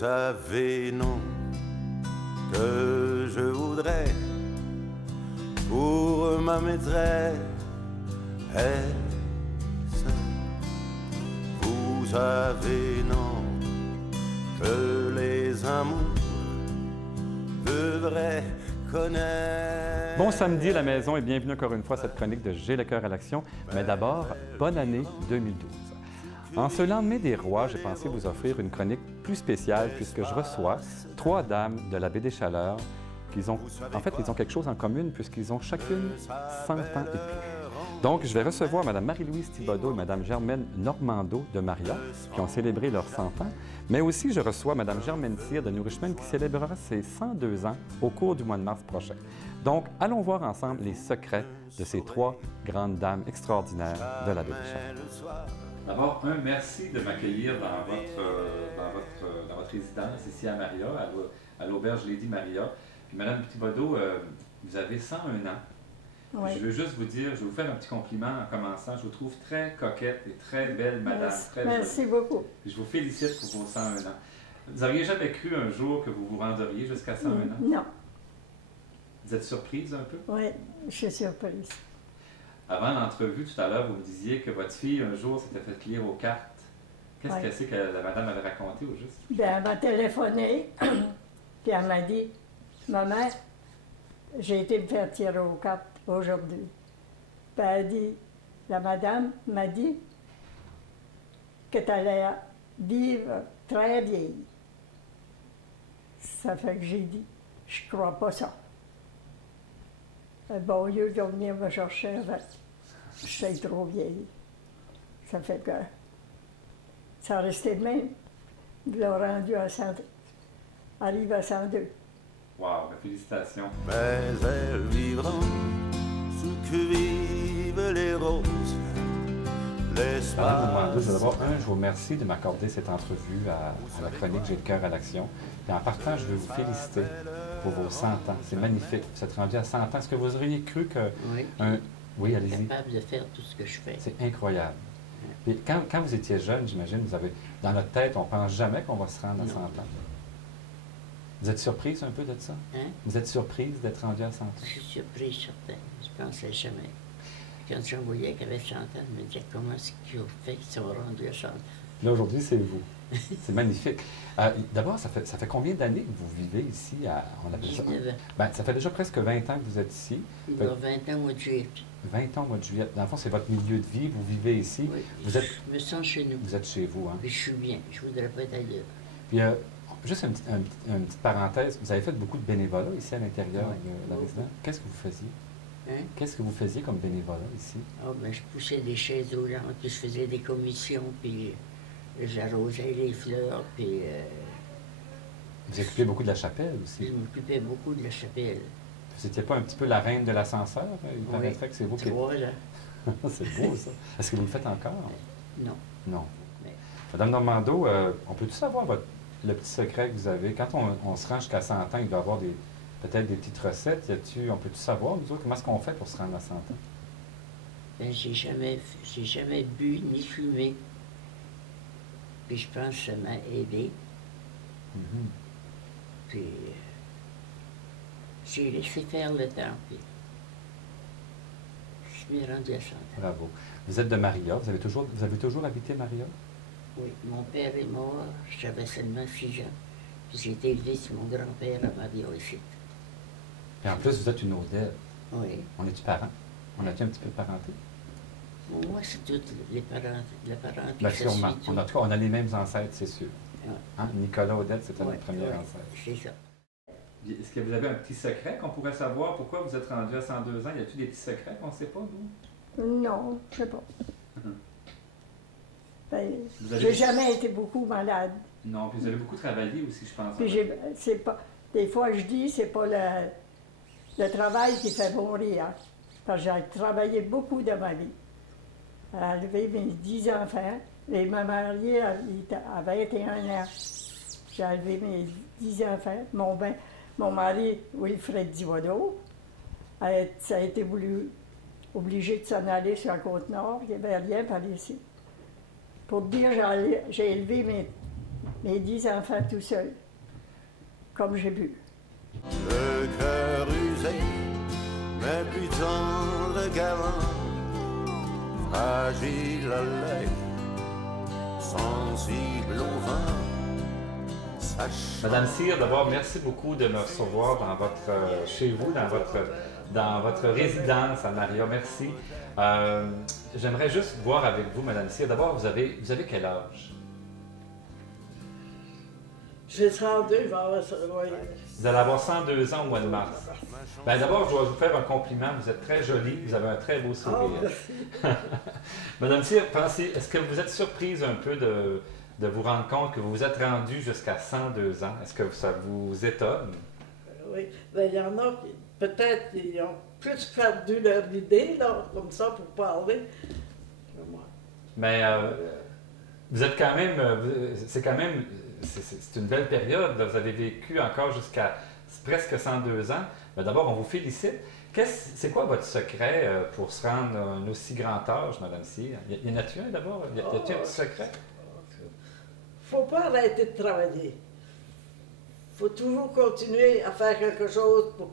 savez, non, que je voudrais pour ma maîtresse. Vous savez, non, que les amours devraient connaître. Bon samedi à la maison et bienvenue encore une fois à cette chronique de J'ai le cœur à l'action. Mais d'abord, bonne année 2012. En ce lendemain des rois, j'ai pensé vous offrir une chronique plus spéciale puisque je reçois 3 dames de la baie des Chaleurs qui ont, ils ont quelque chose en commun puisqu'ils ont chacune 100 ans et plus. Donc, je vais recevoir Mme Marie-Louise Thibodeau et Mme Germaine Normando de Maria qui ont célébré leurs 100 ans. Mais aussi, je reçois Mme Germaine Cyr de New Richmond qui célébrera ses 102 ans au cours du mois de mars prochain. Donc, allons voir ensemble les secrets de ces 3 grandes dames extraordinaires de la baie des Chaleurs. D'abord, merci de m'accueillir dans votre résidence ici à Maria, à l'auberge Lady Maria. Puis, Mme Thibodeau, vous avez 101 ans. Oui. Je veux juste vous dire, je vais vous faire un petit compliment en commençant. Je vous trouve très coquette et très belle, madame. Merci beaucoup. Puis je vous félicite pour vos 101 ans. Vous n'auriez jamais cru un jour que vous vous rendriez jusqu'à 101 ans? Non. Vous êtes surprise un peu? Oui, je suis surprise. Avant l'entrevue, tout à l'heure, vous me disiez que votre fille, un jour, s'était fait lire aux cartes. Qu'est-ce que c'est que la madame avait raconté au juste? Bien, elle m'a téléphoné, puis elle m'a dit, « Maman, j'ai été me faire tirer aux cartes aujourd'hui. » Puis elle dit, la madame m'a dit que tu allais vivre très vieille. Ça fait que j'ai dit, je crois pas ça. Bon, au lieu de venir me chercher, je suis trop vieille. Ça fait que ça a resté de même. Je l'ai rendu à 100, arrive à 102. Wow, félicitations. Mais elles vivront ce que vivent les roses. Avant de vous demander, d'abord, je vous remercie de m'accorder cette entrevue à la chronique J'ai le cœur à l'action. Puis en partant, je veux vous féliciter pour vos 100 ans. C'est magnifique. Vous êtes rendu à 100 ans. Est-ce que vous auriez cru que... Oui, oui, allez-y. Capable de faire tout ce que je fais. C'est incroyable. Puis quand vous étiez jeune, j'imagine, vous avez... Dans notre tête, on ne pense jamais qu'on va se rendre à 100 ans. Vous êtes surprise un peu de ça? Hein? Vous êtes surprise d'être rendu à 100 ans? Je suis surprise, certaine. Je ne pensais jamais. Quand j'en voyais qu'il avait 100 ans, je me disais comment est-ce qu'ils ont fait qu'ils sont rendus à 100 ans. Là, aujourd'hui, c'est vous. C'est magnifique. D'abord, ça fait combien d'années que vous vivez ici? On appelle ça, 19 ans. ben, ça fait déjà presque 20 ans que vous êtes ici. Il y a 20 ans au mois de juillet. 20 ans au mois de juillet. Dans le fond, c'est votre milieu de vie, vous vivez ici. Oui, Vous êtes, je me sens chez nous. vous êtes chez vous, hein? Puis je suis bien. Je ne voudrais pas être ailleurs. Puis, juste une petite parenthèse, vous avez fait beaucoup de bénévolat ici à l'intérieur de la résidence. Qu'est-ce que vous faisiez? Hein? Qu'est-ce que vous faisiez comme bénévolat ici? Oh, ben, je poussais des chaises aux gens, puis je faisais des commissions, puis j'arrosais les fleurs, puis Vous occupiez beaucoup de la chapelle aussi. je m'occupais beaucoup de la chapelle. Vous n'étiez pas un petit peu la reine de l'ascenseur? Il paraîtrait que c'est vous qui... Voilà. C'est beau, ça. Est-ce que vous le faites encore? Non. Non. Mais... Madame Normando, on peut-tu savoir le petit secret que vous avez? Quand on se rend jusqu'à 100 ans, il doit y avoir peut-être des petites recettes. On peut-tu savoir, nous autres, comment est-ce qu'on fait pour se rendre à 100 ans? Ben, j'ai jamais bu ni fumé. Puis je pense que ça m'a aidé. Puis j'ai laissé faire le temps, puis je suis rendu à 100 ans. Bravo. Vous êtes de Maria. Vous avez toujours habité Maria? Oui, mon père est mort, j'avais seulement 6 ans. Puis j'ai été élevé sur mon grand-père à Maria ici. Et en plus, vous êtes une Odette. Oui. On est-tu parents? On a-tu un petit peu de parenté? Moi, c'est toutes les parents, la parenté. Bien, ça sûrement. suit tout. En tout cas, on a les mêmes ancêtres, c'est sûr. Ouais. Hein? Nicolas Odette, c'était Ouais, notre premier ouais, ancêtre. c'est ça. Est-ce que vous avez un petit secret qu'on pourrait savoir pourquoi vous êtes rendu à 102 ans? Y a-t-il des petits secrets qu'on ne sait pas, nous? Non, je sais pas. Ben, Vous avez- j'ai jamais été beaucoup malade. Non, puis vous avez beaucoup travaillé aussi, je pense. Puis c'est pas, des fois je dis, c'est pas le travail qui fait mourir. Parce que j'ai travaillé beaucoup de ma vie. À élever mes 10 enfants. Et ma mariée à 21 ans. J'ai élevé mes 10 enfants. Mon mari, Wilfred Thibodeau, ça a été obligé de s'en aller sur la Côte-Nord. Il n'y avait rien par ici. Pour dire, j'ai élevé mes 10 enfants tout seuls, comme j'ai bu. Le cœur usé, mais plus tendre qu'avant, fragile à l'œil, sensible au vent. Madame Cyr, d'abord, merci beaucoup de me recevoir dans votre, chez vous, dans votre résidence à Maria. Merci. J'aimerais juste voir avec vous, Madame Cyr. D'abord, vous avez quel âge? J'ai 32, je vais avoir ça, oui. Vous allez avoir 102 ans au mois de mars. Bien, d'abord, je dois vous faire un compliment. Vous êtes très jolie, vous avez un très beau sourire. Oh, Madame Cyr, est-ce que vous êtes surprise un peu de vous rendre compte que vous vous êtes rendue jusqu'à 102 ans? Est-ce que ça vous étonne? Oui, bien, il y en a qui, peut-être, ils ont plus perdu leur idée, là, comme ça, pour parler. Mais vous êtes quand même, c'est une belle période. Là. Vous avez vécu encore jusqu'à presque 102 ans. Mais d'abord, on vous félicite. C'est quoi votre secret pour se rendre à un aussi grand âge, Madame Cyr? Y en a-t-il un d'abord? Y a-t-il un petit secret? Faut pas arrêter de travailler. Faut toujours continuer à faire quelque chose pour...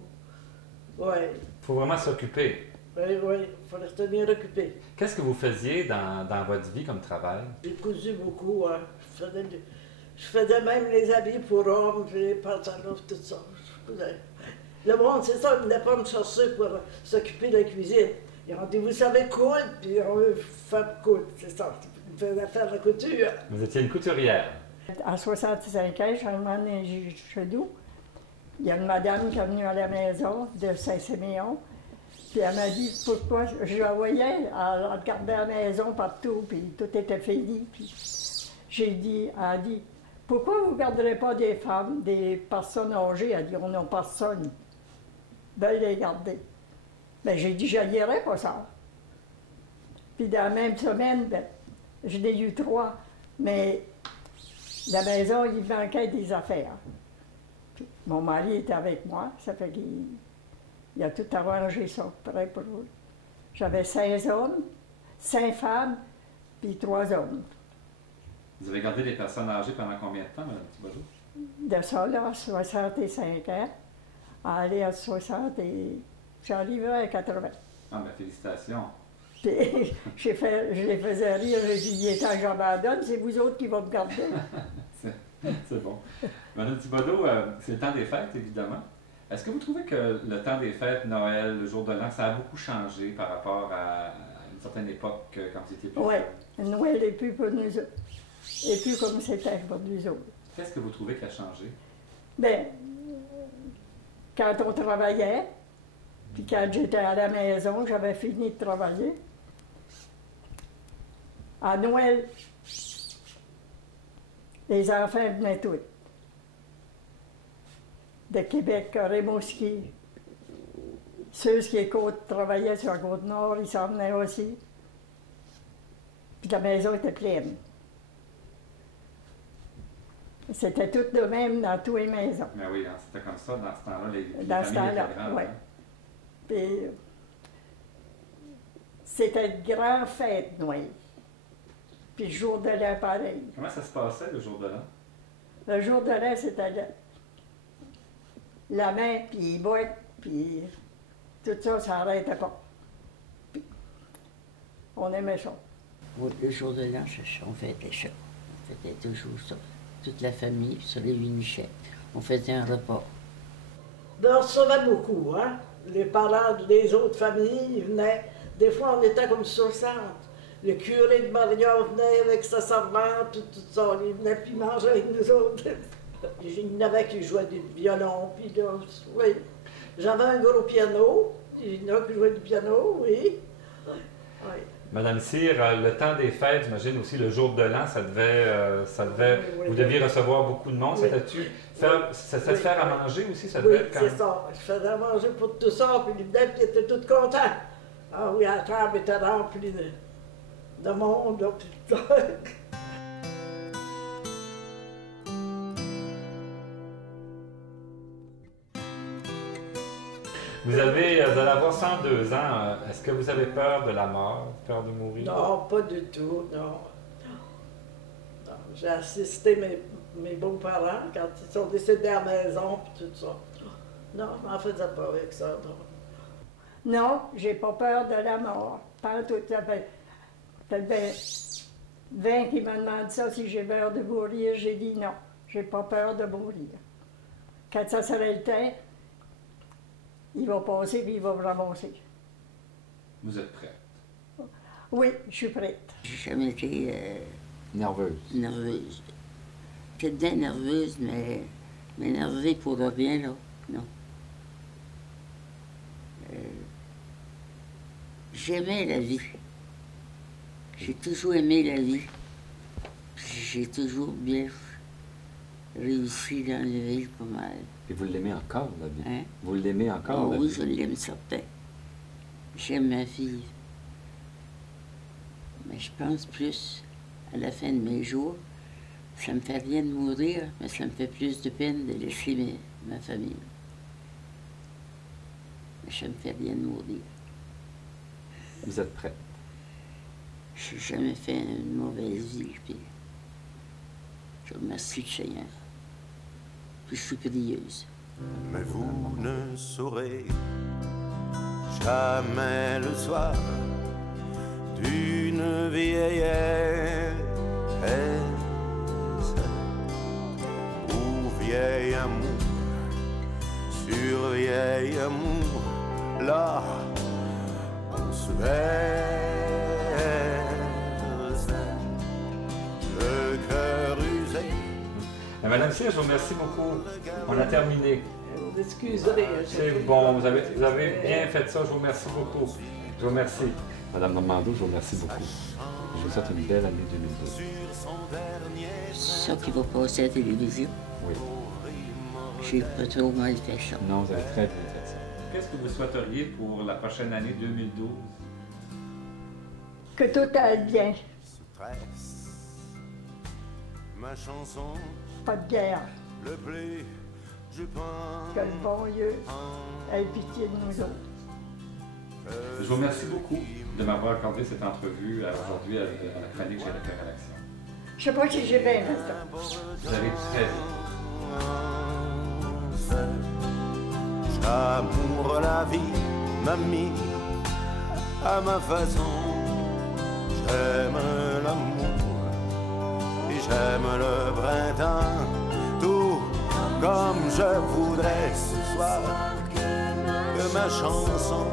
Oui. Faut vraiment s'occuper. Oui, il faut les tenir occupés. Qu'est-ce que vous faisiez dans votre vie comme travail? J'ai cousu beaucoup, hein. Je faisais même les habits pour hommes, les pantalons, tout ça. Le monde, c'est ça, ils ne venaient pas me chercher pour s'occuper de la cuisine. Ils ont dit, vous savez coudre, puis on veut faire coudre, c'est ça. Ils me faisaient faire la couture. Vous étiez une couturière. À 65 ans, je suis emmenée chez nous. Il y a une madame qui est venue à la maison de Saint-Séméon. Puis elle m'a dit pourquoi. Je la voyais, elle regardait la maison partout, puis tout était fini. Puis elle a dit pourquoi vous ne garderez pas des femmes, des personnes âgées? Elle a dit on n'a personne. Veuillez les garder. Bien, j'ai dit je n'irai pas ça. Puis dans la même semaine, ben, je l'ai eu 3. Mais la maison, il manquait des affaires. Puis, mon mari était avec moi, ça fait qu'il a tout arrangé ça, prêt pour eux. J'avais 16 hommes, 5 femmes, puis 3 hommes. Vous avez gardé les personnes âgées pendant combien de temps, Mme Thibodeau? De ça, là, à 65 ans, à aller à 60 et... J'arrivais à 80. Ah, bien, félicitations. Puis, je les faisais rire, j'ai dit, il est temps que j'abandonne, c'est vous autres qui vont me garder. C'est bon. Mme Thibodeau, c'est le temps des fêtes, évidemment. Est-ce que vous trouvez que le temps des fêtes, Noël, le jour de l'an, ça a beaucoup changé par rapport à une certaine époque quand vous étiez plus jeune? Oui, Noël n'est plus pour nous autres. Et plus comme c'était pour nous autres. Qu'est-ce que vous trouvez qui a changé? Bien, quand on travaillait, puis quand j'étais à la maison, j'avais fini de travailler. À Noël, les enfants venaient tous. De Québec, Rimouski. Ceux qui travaillaient sur la Côte-Nord, ils s'en venaient aussi. Puis la maison était pleine. C'était tout de même dans toutes les maisons. Mais oui, c'était comme ça dans ce temps-là, les familles étaient grandes. Oui. Hein? Puis, c'était une grande fête, Noël. Puis le jour de l'an, pareil. Comment ça se passait, le jour de l'an? Le jour de l'an, c'était la main, puis les boîtes, puis tout ça, ça n'arrêtait pas. Puis, on aimait ça. Le jour de l'an, on fêtait ça. On fêtait toujours ça. Toute la famille, sur les 8 Michel. On faisait un repas. On recevait beaucoup, hein? Les parents des autres familles, ils venaient. Des fois, on était comme 60. Le curé de Maria venait avec sa servante, tout ça. Il venait puis manger avec nous autres. Il y en avait qui jouaient du violon, puis là, oui. J'avais un gros piano. Il y en a qui jouaient du piano, oui. Oui. Madame Cyr, le temps des fêtes, j'imagine aussi le jour de l'an, ça devait Oui, vous deviez recevoir beaucoup de monde. Oui. C'était faire à manger aussi, ça devait Oui, être quand c'est même... ça. Je faisais à manger pour tout ça, puis ils venaient, puis ils étaient tous contents. Ah oui, la table était remplie de monde, là, puis tout ça. Vous allez avoir 102 ans. Est-ce que vous avez peur de la mort, peur de mourir? Non, pas du tout, non. Non, j'ai assisté mes beaux-parents, quand ils sont décédés à la maison, puis tout ça. Non, je m'en faisais pas avec ça. Non. Non, j'ai pas peur de la mort. Pas tout, ça fait 20 qui m'a demandé ça, si j'ai peur de mourir. J'ai dit non, j'ai pas peur de mourir. Quand ça serait le temps, il va passer puis il va me ramasser. Vous êtes prête? Oui, je suis prête. J'ai jamais été Nerveuse? nerveuse. J'étais bien nerveuse, mais m'énerver pour rien, là, non. J'aimais la vie. J'ai toujours aimé la vie. J'ai toujours bien réussi dans la vie pas mal. Et vous l'aimez encore, la vie? Hein? Vous l'aimez encore, Oh, la oui, vie? je l'aime certain. J'aime ma fille. Mais je pense plus à la fin de mes jours. Ça me fait rien de mourir, mais ça me fait plus de peine de laisser ma famille. Mais ça me fait rien de mourir. Vous êtes prête? J'ai jamais fait une mauvaise vie, puis je remercie le Seigneur. Puis je suis prieuse. Mais vous ne saurez jamais le soir d'une vieillesse ou vieil amour sur vieil amour. Là, on se verse le cœur usé. Madame Cyr, je vous remercie beaucoup. On a terminé. Vous excuserez. C'est bon, vous avez bien fait ça, je vous remercie beaucoup. Je vous remercie. Madame Normando, je vous remercie beaucoup. Je vous souhaite une belle année 2012. C'est ça qui va passer à la télévision. Oui. J'ai pas trop mal fait ça. Non, vous avez très bien fait ça. Qu'est-ce que vous souhaiteriez pour la prochaine année 2012? Que tout aille bien, Stress, ma chanson, pas de guerre. le plus, je pense. Que le bon Dieu ait pitié de nous autres. Je vous remercie beaucoup de m'avoir accordé cette entrevue aujourd'hui à la chronique J'ai le cœur à l'action. Je sais pas si j'ai bien fait ça. Vous avez très bien. J'amoure la vie, m'a mis à ma façon. J'aime l'amour et j'aime le printemps, tout comme je voudrais ce soir que ma chanson